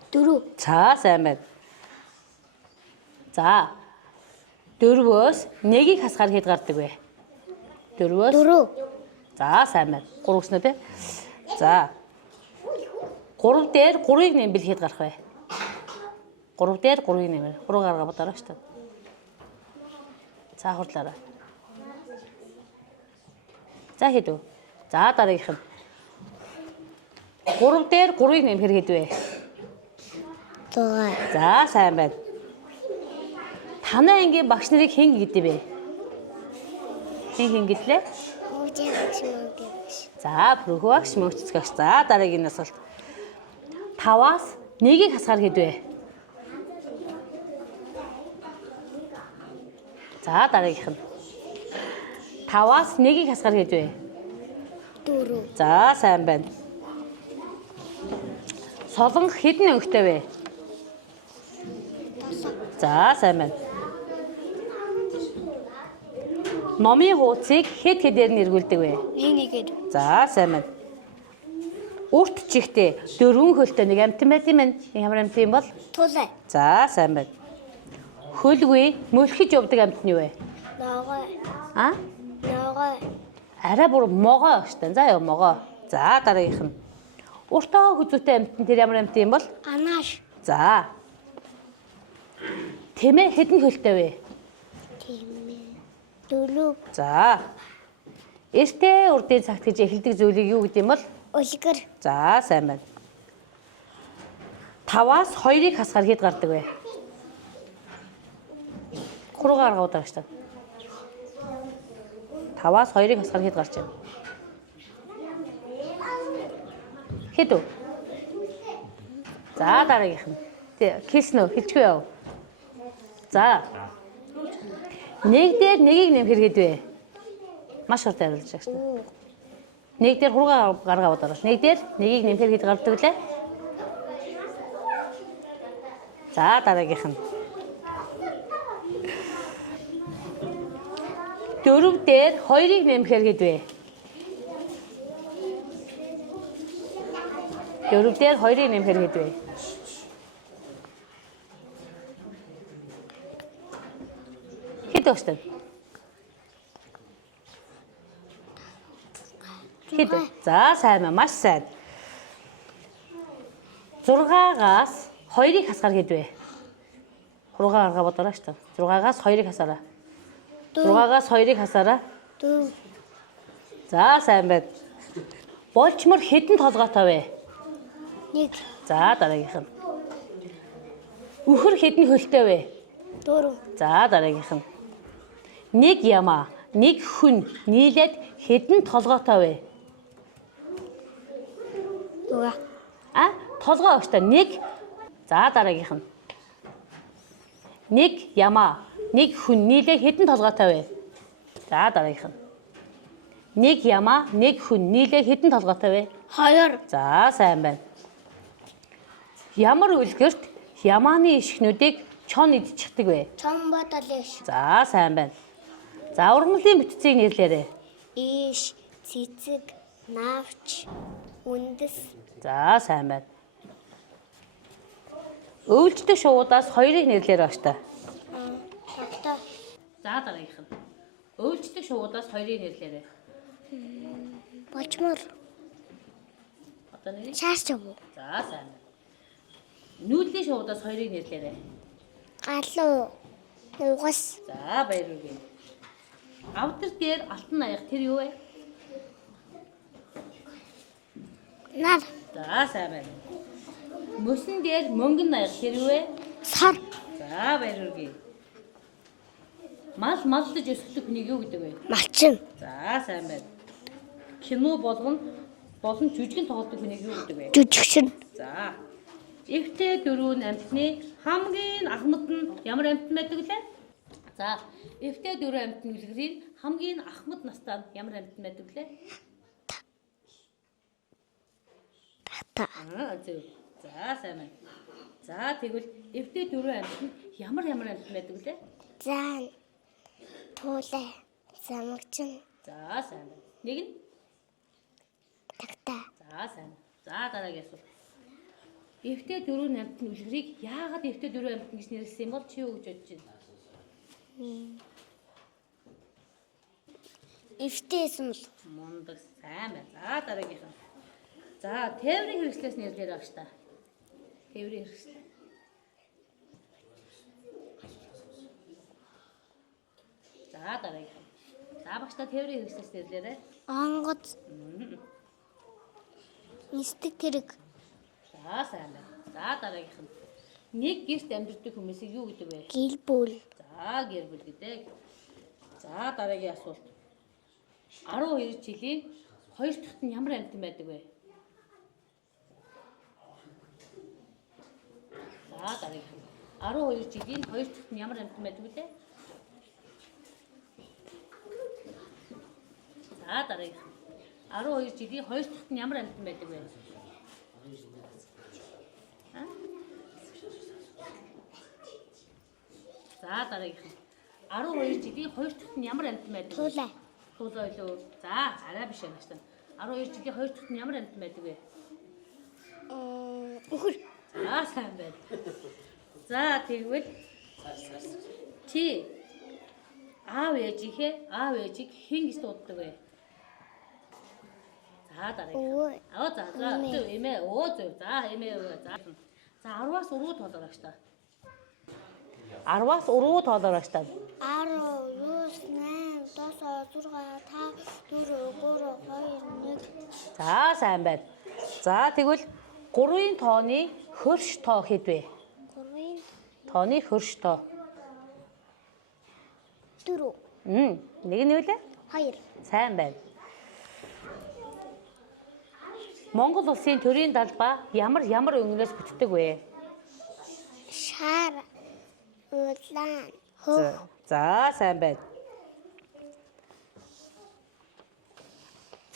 4. За сайн байна. За. 4-өөс 1-ийг хасгаар хэд гардаг вэ? 4-өөс 4. За сайн байна. 3 гэснэ үү? За. 3 дээр 3-ыг нэмбэл хэд гарах вэ? 3 дээр 3-ыг нэмэр. 3 гаргаа бодороо шүү дээ. За хурлаарай. За хэд вэ? За дараагийнх нь. 3 дээр 3-ыг нэмэхэр хэд вэ? 6. За сайн байна. Танай ангийн багш нарыг хэн гэдэг вэ? Хэн гэдлээ? Үгүй ээ. За прөхөө багш мөвчц багш. За дараагийн асуулт. 5-аас 1-ийг хасгаар хэд вэ? За дараагийнх нь. 5-аас 1-ийг хасгаар хэд вэ? 4. За сайн байна. Солонх хэдэн өнгөтэй вэ? 7. За сайн байна. Номын хуудсыг хэд хэдээр нь эргүүлдэг вэ? 1-1. За сайн байна. Урт чихтэй 4 хөлтэй нэг амтан байт юм байна. Ямар амтан юм бол? Тулай. За сайн байна. Хөлгүй мөлхөж явдаг амтан юу вэ? Ногой. А? Ногой. Арай бүр могоо штэ. За яа могоо. За дараагийнх нь. Уртаа хүзүүтэй амтан тэр ямар амтан юм бол? Анаш. За. Тэмээ хэдэн хөлтэй вэ? Тимээ. 4. За. Эртээ урдын цагт гэж эхэлдэг зүйлийг юу гэдэг юм бол? Үлгэр. За сайн байна. 5-аас 2-ыг хасгаар хэд гардаг вэ? 3 гаргаа удаа штэ. 5-аас 2-ыг хасгаар хэд гарч байна? Хэд вэ? За дараагийнх нь. Хэлснэ үү? Хэлчихгүй яав. За. 1 дээр 1-ийг нэмэхэр хэд вэ? Маш урт хариулж байгаа шүү дээ. 1 дээр хургаа гаргаа бодороо. 1 дээр 1-ийг нэмэхэр хэд гардаг лээ? За дараагийнх нь. 4 дээр 2-ыг нэмэхээр хэд вэ? 4 дээр 2-ыг нэмэхээр хэд вэ? Хэд өстө? Хэд? За сайн байна. Маш сайн. 6-аас 2-ыг хасгаар хэд вэ? 6 гаргаа бодороо шүү дээ. 6-аас 2-ыг хасаараа. 6-аас 2-ыг хасаараа. 4. За сайн байна. Болчмор хэдэн толгойтой вэ? 1. За дараагийнх нь. Үхэр хэдэн хөлтэй вэ? 4. За дараагийнх нь. Нэг ямаа, нэг хүн нийлээд хэдэн толгойтой вэ? 6. Толгой өштэй нэг. За дараагийнх нь. Нэг ямаа, нэг хүн нийлээд хэдэн толгойтой вэ? За дараагийнх нь. Нэг ямаа, нэг хүн нийлээд хэдэн толгойтой вэ? 2. За сайн байна. Ямар үлгэрт ямааны ишгнүүдийг чон идчихдэг вэ? Чон бодолш. За сайн байна. За ургамлын бүтцийг нэрлээрэй. Иш, цэцэг, навч, үндэс. За сайн байна. Өвлжтэй шуудаас 2-ыг нэрлээрэй баштаа. Тогтоо. За дараагийнх нь. Өвлжтэй шуудаас 2-ыг нэрлээрэй. Болчмор. Одоо нэрийг. Шаарч юм уу? За сайн байна. Нүүдлийн шуудаас 2-ыг нэрлээрэй. Галуу. Угас. За баярлалаа. Авдар дээр алтан аяг тэр юу вэ? Нар. За сайн байна. Мөсөн дээр мөнгөн аяг тэр юу вэ? Сар. За баярлалаа. Маллаж өсгөх хүнийг юу гэдэг вэ? Малчин. За сайн байна. Кино болон жүжигэн тоглодог хүнийг юу гэдэг вэ? Жүжигчин. За. Эвтэй дөрвөн амьтны хамгийн ахмад нь ямар амьтан байдаг вэ? За. Эвтэй дөрвөн амьтны үлгэрийн хамгийн ахмад настай нь ямар амьтан байдаг вэ? Та. Зөв. За сайн байна. За тэгвэл эвтэй дөрвөн амьтанд ямар амьтан байдаг вэ? Зан. Туулай. Замагчин. За сайн байна. Нэг нь Тагтаа. за сайн. За дараагийн асуулт. Эвтэй дөрвөн амьтны үлгэрийг яагаад эвтэй дөрвөн амьтан гэж нэрлэсэн юм бол чи юу гэж бодож байна? Эвтэйсэн л. Мундаг сайн байна. За дараагийнх нь. За тээврийн хэрэгслээс нэрлэхээр багш та. Тээврийн хэрэгслээ. За дараагийнх нь. За багш та тээврийн хэрэгслээс нэрлээрэй. Онгоц. Нисдэг тэрэг. За сайн байна. За дараагийнх нь. Нэг гэрт амьдардаг хүмүүсийг юу гэдэг вэ? Гил бүл. За гэр бүл гэдэг. За дараагийн асуулт. 12 жилийн 2 дахьт нь ямар амьтан байдаг вэ? За дараагийн. 12 жилийн 2 дахьт нь ямар амьтан байдаг вэ? За дараагийн. 12 жилийн 2 дахьт нь ямар амьтан байдаг вэ? За дараагийн. 12 жилийн 2 дахьт нь ямар амьтан байдаг вэ? Туулай. Туулай лөө. За арай биш байна шүү дээ. 12 жилийн 2 дахьт нь ямар амьтан байдаг вэ? Үхэр. За сайн байна. За тэгвэл чи аав ээжийг хэн гэж дууддаг вэ? За дараагийн. За зөв эмээ. Зөв. За эмээ. За 10-аас өргөө тоолоорой та. 10-аас өргөө тоолоорой та. 10, 9, 8, 10, 11, 12, 3, 2, 1. За сайн байна. За тэгвэл 3-ын тооны хөрш тоо хэд вэ? 3-ын Тооны хөрш тоо. 4. Нэг нь юу лээ? 2. Сайн байна. Монгол улсын төрийн далбаа ямар өнгөнөөс бүтдэг вэ? Шар. Улаан. Хөх. За сайн байна.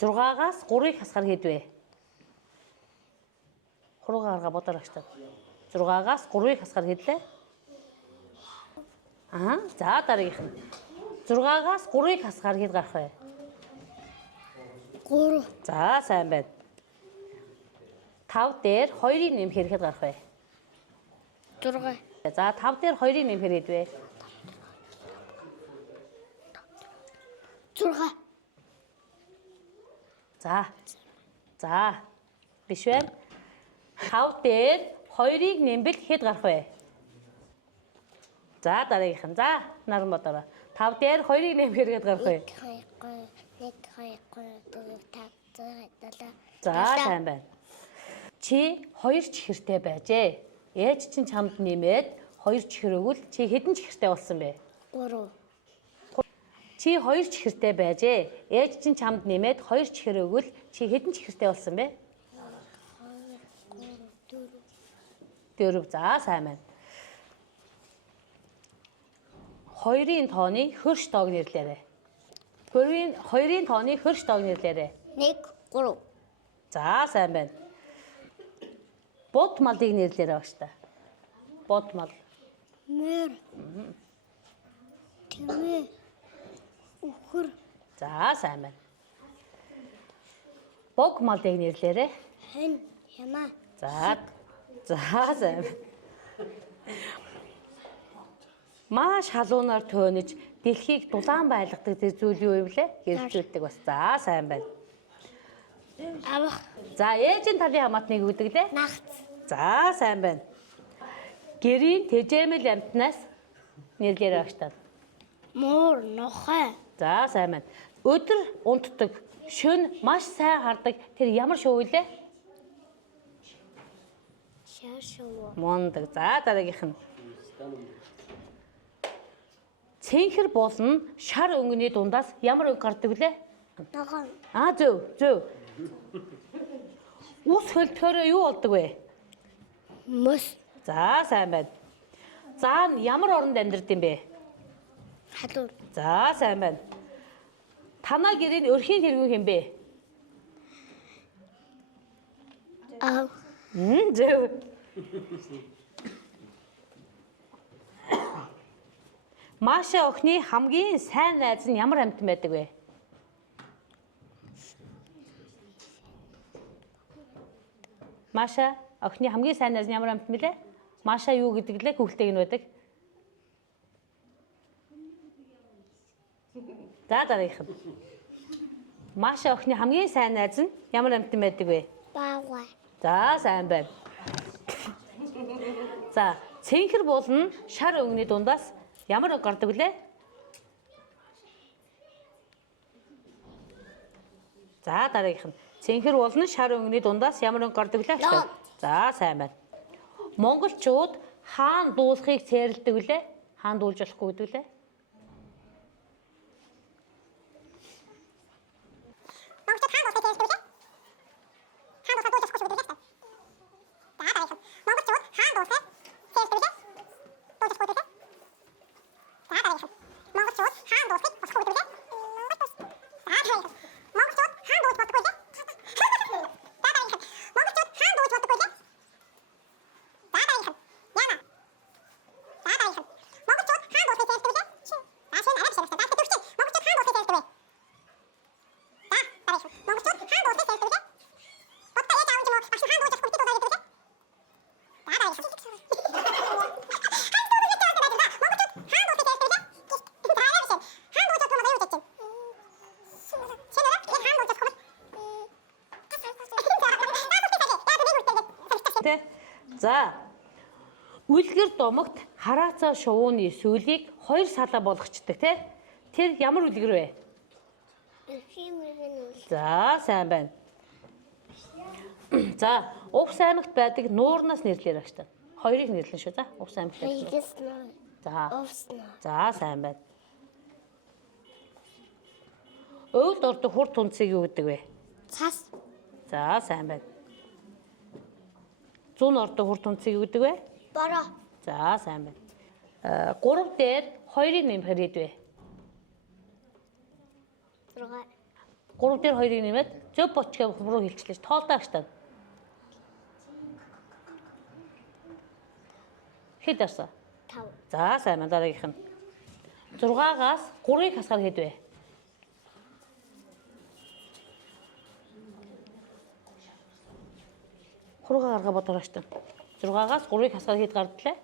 6-аас 3-ыг хасгаар хэд вэ? 3 гаргаа бодоорой та. 6-аас 3-ыг хасгаар хэллээ. За дараагийнх нь. 6-аас 3-ыг хасгаар хэд гарах вэ? 3. За сайн байна. 5 дээр 2-ыг нэмэхээр хэд гарах вэ? 6. За 5 дээр 2-ыг нэмэхээр хэд вэ? 6. За. Биш вэ? 5 дээр 2-ыг нэмбэл хэд гарах вэ? За дараагийнх нь. За наран бодороо. 5 дээр 2-ыг нэмэхээр хэд гарах вэ? 1 2 3 4 5 6 7. За сайн байна. Чи 2 чихэртэй байжээ. Ээж чинь чамд нэмээд 2 чихэр өгвөл чи хэдэн чихэртэй болсон бэ? 3. Чи 2 чихэртэй байжээ. Ээж чинь чамд нэмээд 2 чихэр өгвөл чи хэдэн чихэртэй болсон бэ? 4. За сайн байна. 2-ын тооны хөрш тоог нэрлээрэй. 2-ын тооны хөрш тоог нэрлээрэй. 1 3. За сайн байна. Бод малыг нэрлээрэй багш та. Бод мал. Мөр. Тэмээ. Үхэр. За сайн байна. Бог малыг нэрлээрэй. Хэн. Ямаа. За сайн байна. Маш халуунаар төөнөж дэлхийг дулаан байлгадаг тэр зүйл юу юм блэ? Хэрэгжүүлдэг бас. За сайн байна. Авах. За ээжийн талын хамаатныг өгдөг лээ. Нагц. За сайн байна. Гэрийн тэжээмэл амтнаас нэрлээрэй багш та. Муур. Нохой. За сайн байна. Өдөр унтдаг, шөнө маш сайн хардаг тэр ямар шоу вэ? Шашуу. Мондаг. За дараагийнх нь. Цэнхэр болно шар өнгөний дундаас ямар үг гардаг вүлээ? Ногоон. Зөв. Ус хөлтгөөрөө юу болдог вэ? Мөс. За сайн байна. Заан ямар оронд амьдард юм бэ? Халуун. За сайн байна. Танаа гэрийн өрхийн тэргүүн хэм бэ? Ав. Зөв. Маша охины хамгийн сайн найз нь ямар амьтан байдаг вэ? Маша охины хамгийн сайн найз нь ямар амьтан бэлээ? Маша юу гэдэг лээ? Хүүхэлтэйг нь байдаг. За дараагийнх нь. Маша охины хамгийн сайн найз нь ямар амьтан байдаг вэ? Баавгай. За сайн байна. За цэнхэр болно шар өнгөний дундаас ямар үг гардаг вүлээ? За дараагийнх нь. Цэнхэр болно шар өнгөний дундаас ямар үг гардаг вүлээ? За сайн байна. Монголчууд хаан дуулахыг цээрлдэг вүлээ? Хаан дуулж болохгүй гэдэг вүлээ? За үлгэр домогт хараацаа шувууны сүлийг 2 салаа болгочдөг тий. Тэр ямар үлгэр вэ? За сайн байна. За Увс аймагт байдаг нуурнаас нэрлэе багш та. 2-ыг нэрлэн шүү. За Увс аймагт байдаг. За. За сайн байна. Өвд ордог хурд түнцийг юу гэдэг вэ? Цас. За сайн байна. Зүүн ордог хурд түнцийг юу гэдэг вэ? Бороо. За сайн байна. 3 дээр 2-ыг нэмэхээр хэд вэ? 6. 3 дээр 2-ыг нэмээд зөв боцгоо руу хэлчихлээ. Тоолдоо агш та. Хэд дарсан? 5. За сайн байна дараагийнх нь. 6-аас 3-ыг хасгаар хэд вэ? Хуруугаа гаргаа бодорооч та. 6-аас 3-ыг хасгаар хэд гардлаа?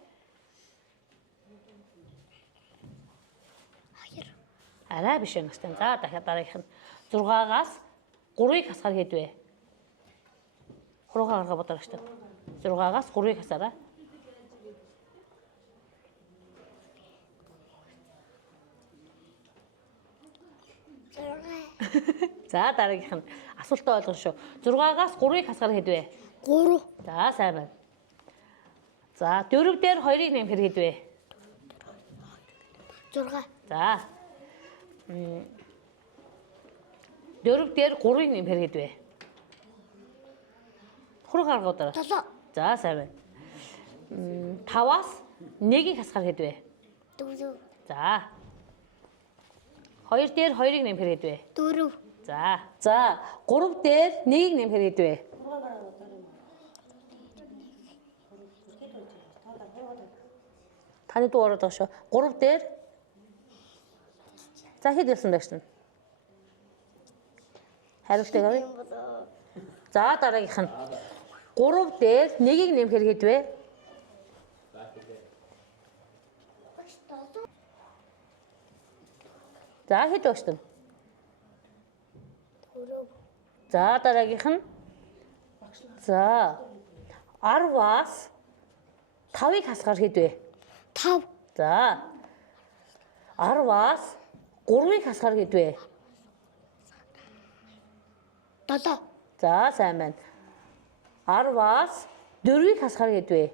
2. Арай биш юм гэсэн. За дахиад дараагийнх нь. 6-аас 3-ыг хасгаар хэд вэ? Хуруугаа гаргаа бодорооч та. 6-аас 3-ыг хасаараа. За дараагийнх нь. Асуултаа ойлгоно шүү. 6-аас 3-ыг хасгаар хэд вэ? 3. За сайн байна. За 4 дээр 2-ыг нэмэхээр хэд вэ? 6. За. 4 дээр 3-ыг нэмэхээр хэд вэ? Хуруу гаргаа удаа. 7. За сайн байна. 5-аас 1-ийг хасгаар хэд вэ? 4. За. 2 дээр 2-ыг нэмэхээр хэд вэ? 4. За. За 3 дээр 1-ийг нэмэхээр хэд вэ? Таны дуу ороод байгаа шүү. 3 дээр. За хэд ялсан дагш нь? Хариултыг авъя. За дараагийнх нь. 3 дээр 1-ийг нэмэхээр хэд вэ? За хэд багш нь? 4. За дараагийнх нь. За 10-аас 5-ыг хасгаар хэд вэ? 5. За 10-аас 3-ыг хасгаар хэд вэ? 7. За сайн байна. 10-аас 4-ыг хасгаар хэд вэ?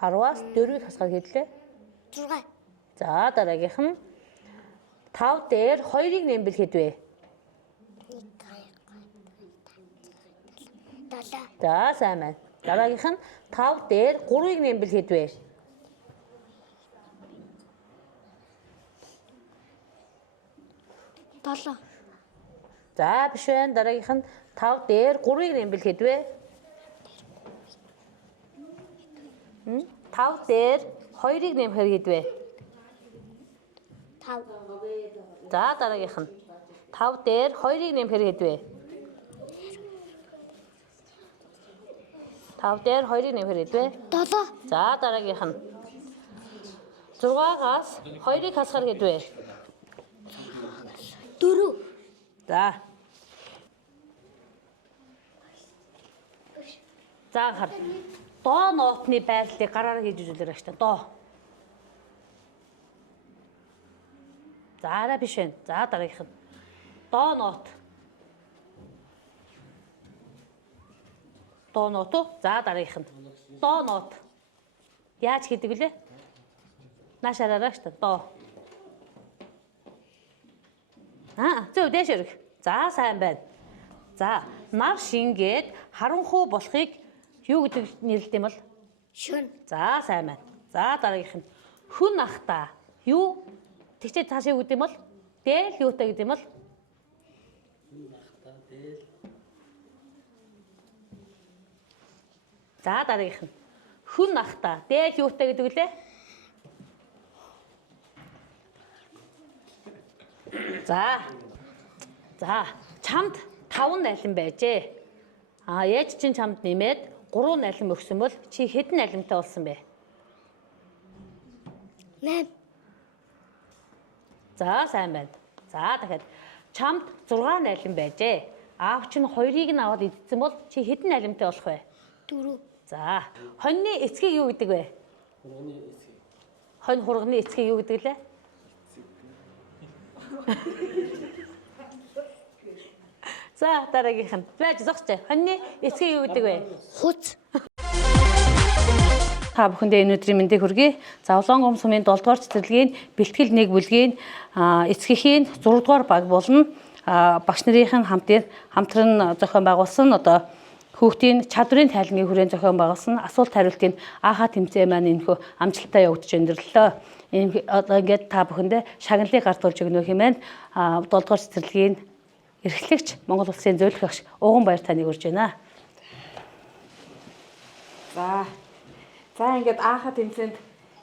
10-аас 4-ыг хасгаар хэдлээ? 6. За дараагийнх нь 5 дээр 2-ыг нэмбэл хэд вэ? 7. За сайн байна. Дараагийнх нь 5 дээр 3-ыг нэмбэл хэд вэ? 7. За биш байна. Дараагийнх нь 5 дээр 3-ыг нэмбэл хэд вэ? 5 дээр 2-ыг нэмэхээр хэд вэ? 5. За дараагийнх нь 5 дээр 2-ыг нэмэхээр хэд вэ? 5 дээр 2-ыг нэмэхээр хэд вэ? 7. За дараагийнх нь 6-аас 2-ыг хасгаар хэд вэ? 4. За. За хар. Доо ноотны байрлалыг гараараа хийж үзүүлээрэй ш та. Доо. За арай биш байна. За дараагийнх нь. Доо ноот. Доо ноот уу? За дараагийнх нь. Доо ноот. Яаж хийдэг вүлээ? Нааш араараа ш та. Доо. Зөв дэш өрг. За сайн байна. За нар шингээд харанхуй болохыг юу гэдэг нэрлэдэг юм бол? Шүн. За сайн байна. За дараагийнх нь хүн ахта юу тэгчээ цаашаа юу гэдэг юм бол? Дээл юутай гэдэг юм бол? Хүн ахта дээл. За дараагийнх нь хүн ахта дээл юутай гэдэг үлээ? За чамд 5 налим байжээ. Ээж чинь чамд нэмээд 3 налим өгсөн бол чи хэдэн налимтай болсон бэ? 8. За сайн байна. За дахиад чамд 6 налим байжээ. Аав чинь 2-ыг нь аваад идсэн бол чи хэдэн налимтай болох вэ? 4. За хоньны эцгийг юу гэдэг вэ? Хурганы эсхийг. Хонь хурганы эцгийг юу гэдэг лээ? За дараагийнх нь байж зогсчээ. Хоньны эцгийг юу гэдэг вэ? Хуц. Та бүхэндээ энэ өдрийн мэндийг хүргэе. Завлон гом сумын 7 дугаар цэцэрлэгийн бэлтгэл 1 бүлгийн эцгийн 6 дугаар баг болон багш нарын хамтран зохион байгуулсан одоо хүүхдийн чадрын тайлангийн хүрээнд зохион байгуулсан асуулт хариултын АХ тэмцээн маань энэхүү амжилттай явагдаж өндөрлөлөө. Одоо ингээд та бүхэндээ шагналыг гартуулж өгнө хэмээн 7 дугаар цэцэрлэгийн эрхлэгч Монгол Улсын зөвлөх багш Уган Баяр таныг урьж байна. За ингээд аахад тэмцээнд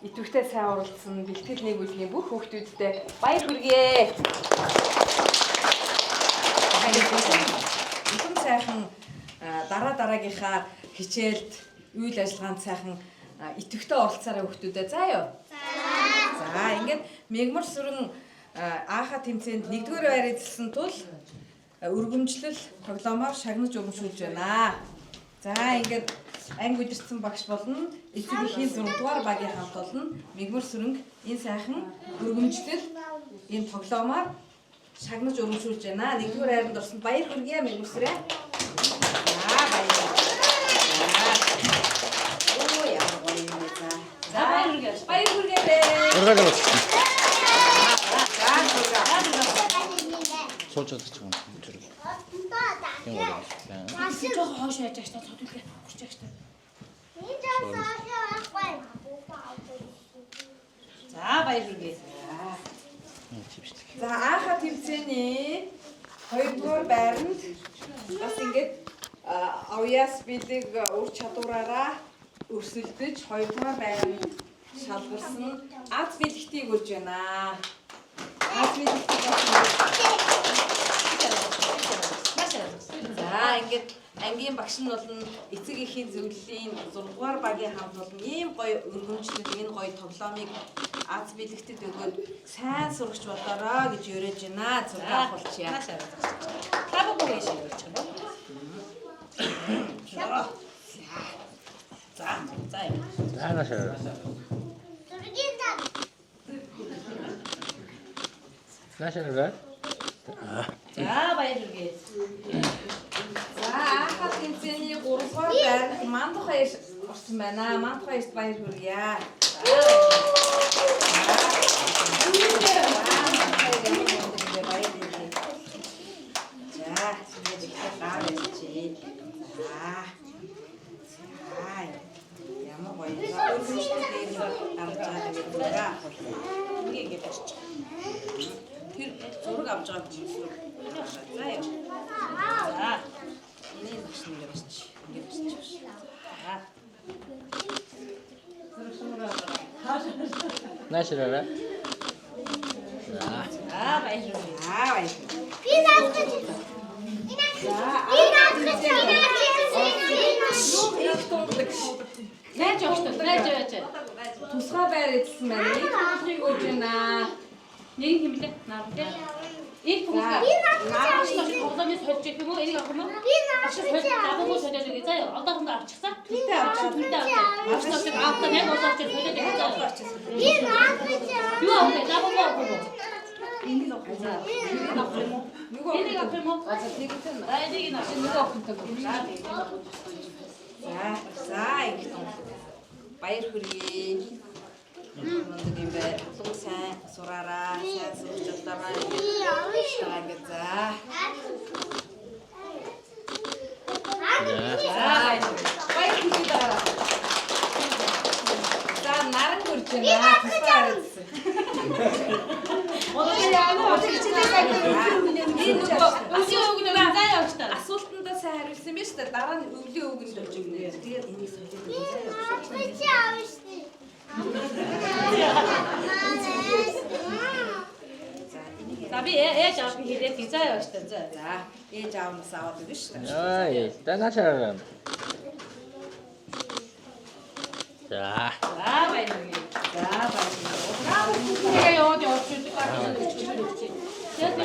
идэвхтэй сайн оролцсон бэлтгэл нэгүүлгийн бүх хүүхдүүдтэй баяр хүргэе. Ихэм сайхан дараагийнхаа хичээлд үйл ажиллагаанд сайхан идэвхтэй оролцоорой хүүхдүүдээ заа юу. За ингээд мегмар сүрэн аахад тэмцээнд 1-р байр эзэлсэн тул өргөмжлөл тоглоомоор шагнаж урамшуулж байна. За ингээд анги удирдсан багш болно. Эцэг эхийн 6-р багийн хамт болно. Мегмар сүрэнг энэ сайхан өргөмжлөл энэ тоглоомоор шагнаж урамшуулж байна. 1-р хайранд орсонд баяр хүргэе мегмар сүрэ. За баяр. Оо яа гоё юм за. За баяр хүргэе. Ургаал болчихсон. Суучаад ч юм. Тийм үү. Жоо хоош яаж тааш та цодулгээ хүрч яаж та. За баяр хүргэе. За аахад тэмцээний 2-р байранд бас ингээд авьяас бидэг ур чадвараараа өрсөлдөж 2-р байранд шалгарсан аз бэлгтийг үрж байна. Аз бэлгтийг за ингээд ангийн багш нь болно эцэг эхийн зөвлөлийн 6-р багийн хамт болно ийм гоё өргөмжлөл энэ гоё тоглоомыг аз бэлгтэд өгөөд сайн сурагч болоорой гэж өрөөж байна. Зураг авахулчаа. Та бүгд ийш явуулж байна. За. Заанашаа. Наашаа. За баяр хүргэе. За аахад тэмцээний 3-р байранд Мандах хоёр орсон байна. Мандах хоёрт баяр хүргье. Зураг авч байгаа хүмүүс рүү. За яа. За. Энэ багш нь ингэж чи. Ингэж чи. Наашаа. баяр. Би наадах. Найж яваач. Тусгай байр эзэлсэн байна. Нэг тоглохыг өгж байна. Нэг хэмлээ. Наад тий. Их бүгд. Наач тоглоомыг сольж ирэх юм уу? Энийг авах юм уу? Би наадах. Авахгүй сольж өгье. За одоохондоо авчихсан. Тэгтээ авч байгаа. Авчихсан авах яг одоохондоо сольж өгье. Би наадах. Юу авах вэ? Авахгүй авах уу? Энийг авах юм. Энийг авах юм уу? Нэг үтэн. Энийг нь авах. Нэг авах юм. За их баяр хүргэе. Мундаг юм байна. Луг сайн сураараа, сайн сурч чадлаараа. Ингээд за. Баяр хүргэе дараа. За наран хүрч байна. Тусгаар ирсэн. Асуултандаа сайн хариулсан биз дээ. Дараа нь өвлийн өгөнд болж өгнө. Тэгээд энийг солиод өгнө. За би ээж авах хийгээд заа яваач та. За ээж аавнаас аваад өгнө шүү дээ. Ой, танаашаа. За. Баяр хүргэе. За баяр. Тэгээ яваад яваач. Тэгээд би